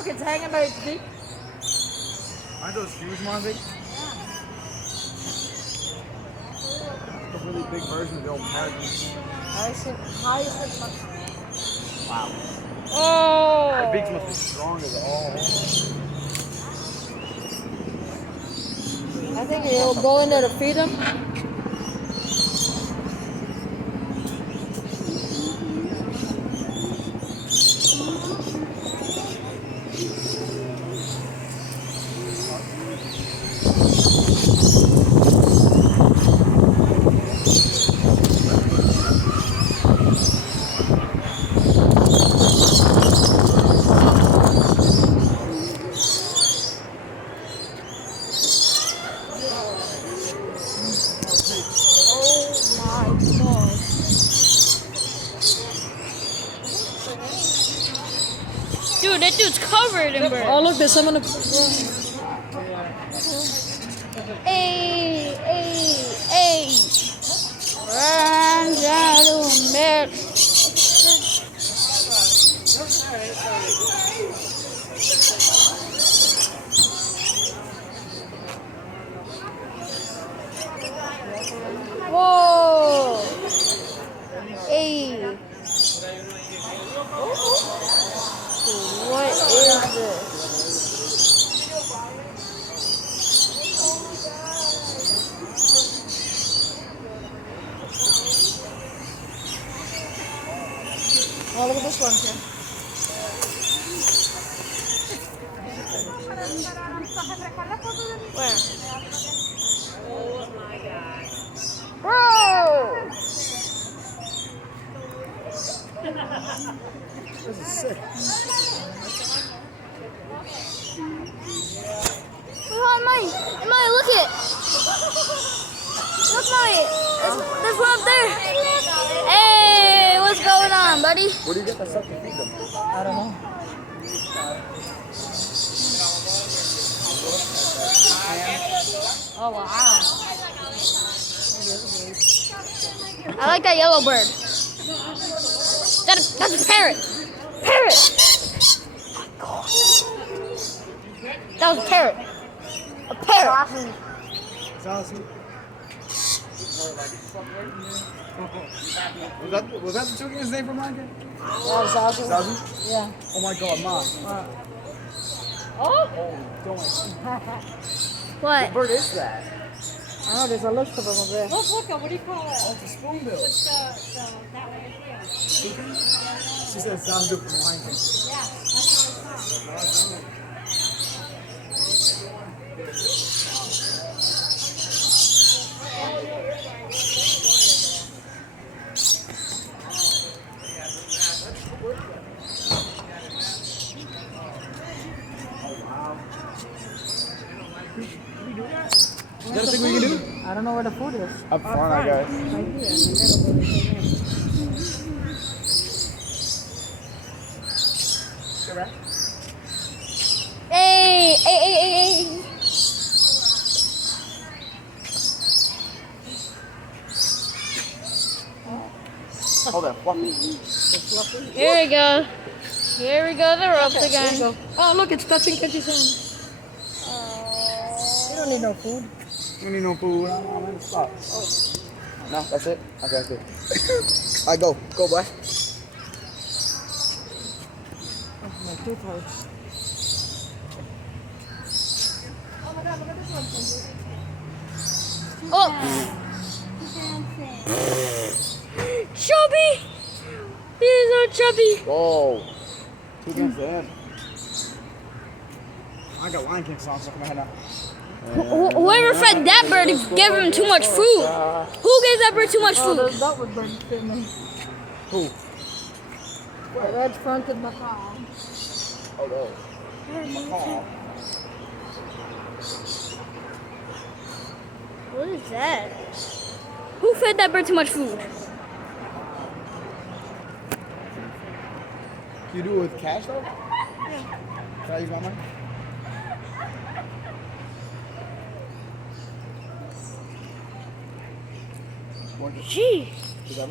Look, it's hanging by its beak. Aren't those huge, Monty? The really big version of the old parrots. Hyacinth macaw. Wow. Oh! Their beaks must be strong as all. I think he'll go in there to feed them. Dude, that dude's covered in birds. Oh, look, there's some on the. Hey, hey, hey. Run down to America. Whoa. Hey. What is this? Oh, look at this one, Kim. Where? Bro! This is sick. Oh, Mike, look it. Look, Mike. There's one up there. Hey, what's going on, buddy? Where do you get that stuff to feed them? I don't know. Oh, wow. I like that yellow bird. That's a parrot. Parrot. That was a parrot. A parrot. Zazu. Was that the chicken's name from Lanka? Yeah, Zazu. Zazu? Yeah. Oh my god, Mom. Oh? Don't. What? What bird is that? I know, there's a list of them over there. Look, what do you call it? Oh, it's a spoonbill. What's that one right there? She said Zazu from Lion King. Yeah, that's what it's called. Is that a thing we can do? I don't know where the food is. Up front, I guess. Right here. Hey, hey, hey, hey, hey. Oh, that fluffy. Here we go. Here we go, the ropes There you again. go. Oh, look, it's touching Kenji's hand. You don't need no food. You need no food. I'm in the spot. Oh. No, that's it? Okay, that's it. I go. Go, boy. Oh, my tooth hurts. Oh my god, look at this one, Kenji. Oh! Chubby! He's so chubby. Whoa. Two against the end. I got Lion King songs stuck in my head now. Whoever fed that bird gave him too much food. Who gave that bird too much Oh, food? there's that would burn fit me. Who? The red-fronted macaw. Oh, no. Macaw. What is that? Who fed that bird too much food? Can you do it with cash, though? Yeah. Can I use my money? Gee. Is that